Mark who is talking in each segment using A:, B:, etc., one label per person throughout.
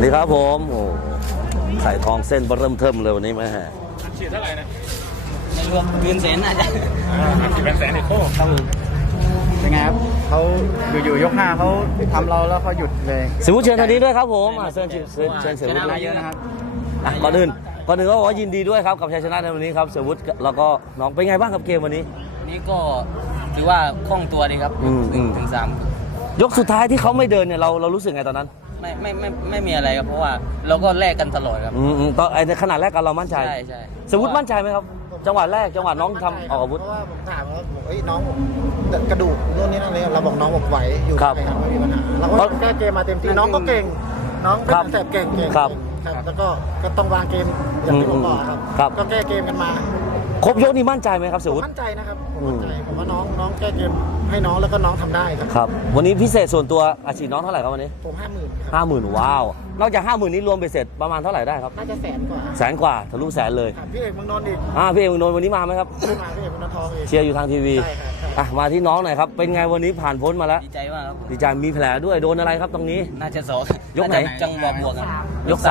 A: ดีครับผมโอ้ใส่ทองเส้นเริ่มเทิมเลยวันนี้ไหมฮะ
B: ฉีดเท่าไหร่นะ
C: ไม่รวมเงินแสนอาจจะ
B: ฉีดเป็นแสนในโค้
C: ครับ
D: เป็นไงครับเขาอยู่ยก5เขาทำเราแล้วเขาหยุดเลย
A: เสียวุฒิเชิญทางนี้ด้วยครับผมเชิญเสียวุฒิ
C: มาเยอะนะครับ
A: ก่อนอื่นก็บอกว่ายินดีด้วยครับกับชัยชนะในวันนี้ครับเสียวุฒิแล้วก็น้องเป็นไงบ้างครับเกมวันนี้
C: นี่ก็ถือว่าคล่องตัวดีครับถึง3
A: ยกสุดท้ายที่เขาไม่เดินเนี่ยเรารู้สึกไงตอนนั้น
C: ไม่มีอะไรครับเพราะว่าเราก็แลกกันตลอดครับ
A: ตอนในขนาดแรกกันเรามั่นใจ
C: ใช่
A: เสียวุฒิมั่นใจไหมครับจังหวะแรกจังหวะน้องทำออกอาวุธ
D: เพราะว่าผมถามว่าน้องกระดูกนู่นนี่นั่นเลยเราบอกน้องบอกไหวอยู่
A: ครับ
D: ไม่มีปัญหาเราก็แก้เกมมาเต็มที่น้องก็เก่งน้องเป็นแสบเก่ง
A: ครับ
D: แล้วก็ต้องวางเกมอย่างที่ผมบอกครับก็แก้เกมกันมา
A: ครบยกนี่มั่นใจไหมครับเสียวุฒิ
D: มั่นใจนะครับมั่นใจผมว่าน้องแก้เกมให้น้องแล้วก็น้องทำได้
A: ครับวันนี้พิเศษส่วนตัวอาชีพน้องเท่าไหร่ครับวันนี้
D: ผม
A: 50,000ว้าวนอกจาก50,000นี้รวมไปเสร็จประมาณเท่าไหร่ได้ครับ
D: น่าจะ
A: แสนกว่าทะลุแสนเลย
D: พี่เอกเมืองนนท์อีก
A: พี่เอกเมืองนนท์วันนี้มาไหมครับ
D: มาพี่เอกเมืองนนท์ทอง
A: เชียร์อยู่ทางทีวีมาที่น้องหน่อยครับเป็นไงวันนี้ผ่านพ้นมาแล้ว
C: ดีใจมากครับ
A: ดีใจมีแผลด้วยโดนอะไรครับตรงนี้
C: น่าจะ2
A: ยกไหน
C: จังหวะบวกครับ
A: ยก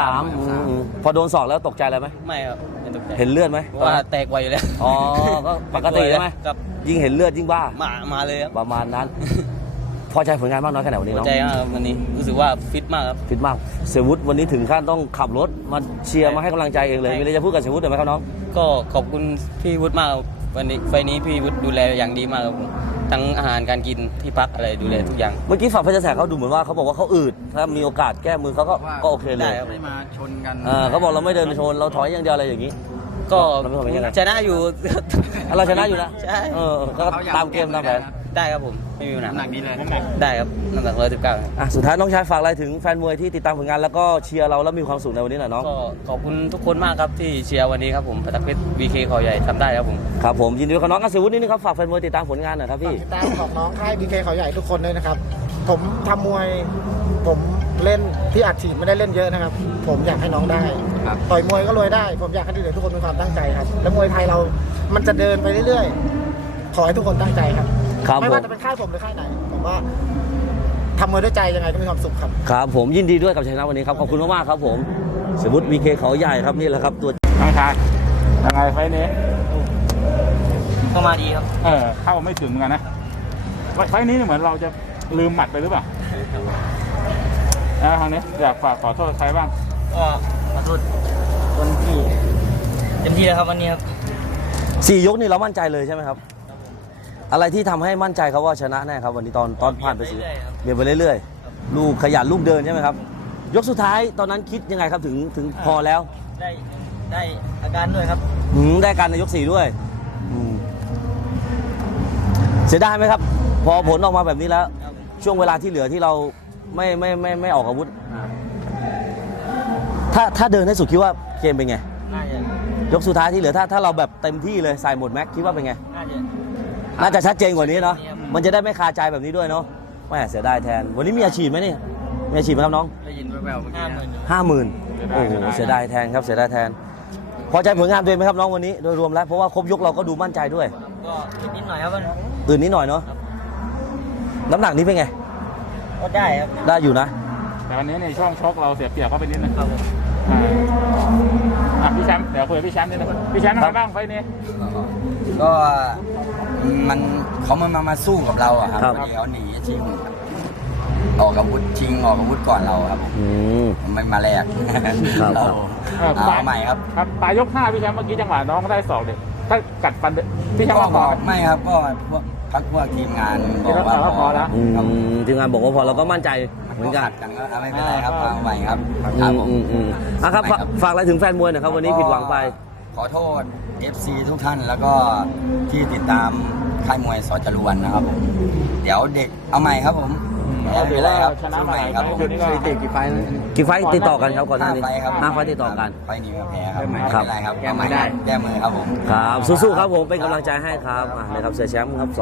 A: 3พอโดนศอกแล้วตกใจอะไรไหม
C: ไม่ครับไม่ตกใจ
A: เห็นเลือดไหม
C: ว่าแตกไวอยู่แล้ว
A: ก็ปกติใช่ไหม
C: ครับ
A: ยิ่งเห็นเลือดยิ่งบ้า
C: มาเลยครับ
A: ประมาณนั้นพอใจผลงานมากน้อยแค่ไหนวันนี้น้อง
C: พอใจมากครับวันนี้รู้สึกว่าฟิตมากครับ
A: ฟิตมากเสียวุฒิวันนี้ถึงขั้นต้องขับรถมาเชียร์มาให้กำลังใจเองเลยมีอะไรจะพูดกับเสียวุฒิหน่อยไหมครับน้อง
C: ก็ขอบคุณพี่วุฒิมากวันนี้ไฟนี้พี่วุฒิดูแลอย่างดีมากครับทั้งอาหารการกินที่พักอะไรดูแลทุกอย่าง
A: เมื่อกี้ฝั่งเพชรแสงเขาดูเหมือนว่าเขาบอกว่าเขาอืดถ้ามีโอกาสแก้มือเขาก็โอเคเลย
C: ไม่มาชนกัน
A: เขาบอกเราไม่เดินชนเราถอยอย่างเดียวอะไรอย่างนี้
C: ก็ชนะอยู่
A: เราชนะอยู่นะ
C: ใช่
A: ก็ตามเกมตามแผน
C: ได้ครับผมไม่มีปัญหา
D: หนักดีเลย
C: ได้ครับน้ำหนัก119
A: สุดท้ายน้องชายฝากอะไรถึงแฟนมวยที่ติดตามผลงานแล้วก็เชียร์เราแล้วมีความสุขในวันนี้หน่อยน้อง
C: ก็ขอบคุณทุกคนมากครับที่เชียร์วันนี้ครับผมปตักเพชร VK เขาใหญ่ทำได้ครับผม
A: ครับผมยินดีกับน้องเสียวุฒินี่ครับฝากแฟนมวยติดตามผลงานหน่อยครับพี่
D: ติดตามของน้องค่าย VK เขาใหญ่ทุกคนเลยนะครับผมทำมวยผมเล่นที่อัดฉีดไม่ได้เล่นเยอะนะครับผมอยากให้น้องได้ต่อยมวยก็รวยได้ผมอยากให้ทุกคนมีความตั้งใจครับแล้วมวยไทยเรามันจะเดินไปเรื่อยๆขอให้ทุกคนตั้งใจครับไม่ว่าจะเป็นค่ายผมหรือค่ายไหนผมว่าทำมวยด้วยใจยังไงก็มีความสุขครับ
A: ครับผมยินดีด้วยกับชัยชนะวันนี้ครับขอบคุณมากๆครับผมเสียวุฒิ VK เขาใหญ่ครับนี่แหละครับตัว
B: น้องชายยังไงไฟนี้
C: ก็มาดีครับ
B: เข้าไม่ถึงเหมือนกันนะไฟนี้เหมือนเราจะลืมหมัดไปหรือเปล่าทางนี้อยากฝากขอโทษใครบ้าง
C: ก็ขอโทษคนที่เต็มที่แล้วครับวันนี้ครับ
A: 4 ยกนี่เรามั่นใจเลยใช่ไหมครับอะไรที่ทำให้มั่นใจครับว่าชนะแน่ครับวันนี้ตอนผ่านไปสิเบียดไปเรื่อยๆลูกขยันลูกเดินใช่ไหมครับยกสุดท้ายตอนนั้นคิดยังไงครับถึงพอแล้ว
C: ได้อาการด้วยครับ
A: ได้การในยก4ด้วยเสียดายไหมครับพอผลออกมาแบบนี้แล้วช่วงเวลาที่เหลือที่เราไม่ออกอาวุธถ้าเดินให้สุดคิดว่าเกมเป็นไงยกสุดท้ายที่เหลือถ้าเราแบบเต็มที่เลยใส่หมดแม็กคิดว่าเป็นไงน่าจะชัดเจนกว่านี้เนาะมันจะได้ไม่คาใจแบบนี้ด้วยเนาะแม่เสียดายแทนวันนี้มีอาชีพไหมเนี่ยมีอาชีพไหมครับน้อง
C: ได้ยินแว่วๆเมื่อกี้
A: 50,000โอ้โหเสียดายแทนครับเสียดายแทนพอใจผลงานตัวเองไหมครับน้องวันนี้โดยรวมแล้วเพราะว่าครบยกเราก็ดูมั่นใจด้วย
C: ก็นิดหน่อยครับ
A: อื่นนิดหน่อยเนาะน้ำหนักนี้เป็นไง
C: ก็ได้ครับ
A: ได้อยู่นะ
B: แต่วันนี้ในช่วงชกเราเสียเปรียบเขาไปนิดนึงพี่แชมป์เดี๋ยวคุยกับพี่แชมป์นิดนึงพี่แชมป์อะไรบ้างไฟนี้
E: ก็เขามาสู้กับเราอะครับเขาหนีชิงออกอาวุธชิงออกอาวุธก่อนเราครับไม่มาแลกเอาใหม่ครับ
B: ปลายยก5พี่แชมป์เมื่อกี้จังหวะน้องได้ศอกเด็กถ้ากัดฟันพี่แชมป์
E: บอกไม่ครับก็พวกทีมงานบอกว่า
B: พอแล้ว
A: ทีมงานบอกว่าพอเราก็มั่นใจเหมือนกัน
E: ก็ไม่เป็นไรครับเอาใหม่ครับ
A: ครับฝากอะไรถึงแฟนมวยหน่อยครับวันนี้ผิดหวังไป
E: ขอโทษ FC ทุกท่านแล้วก็ที่ติดตามค่ายมวยสจรวนนะครับผมเดี๋ยวเด็กเอาใหม่ครับผม
B: ถือว่าชนะใหม่ครับ
D: กี่ไฟ
A: ติดต่อกันครับก่อนหน้านี้5 ไฟติดต่อกัน
E: ไฟนี้แพ้ครับไม่เป็นไรครับแก้มือครับผม
A: ครับสู้ๆครับผมเป็นกำลังใจให้ครับนะครับเสียแชมป์ครับ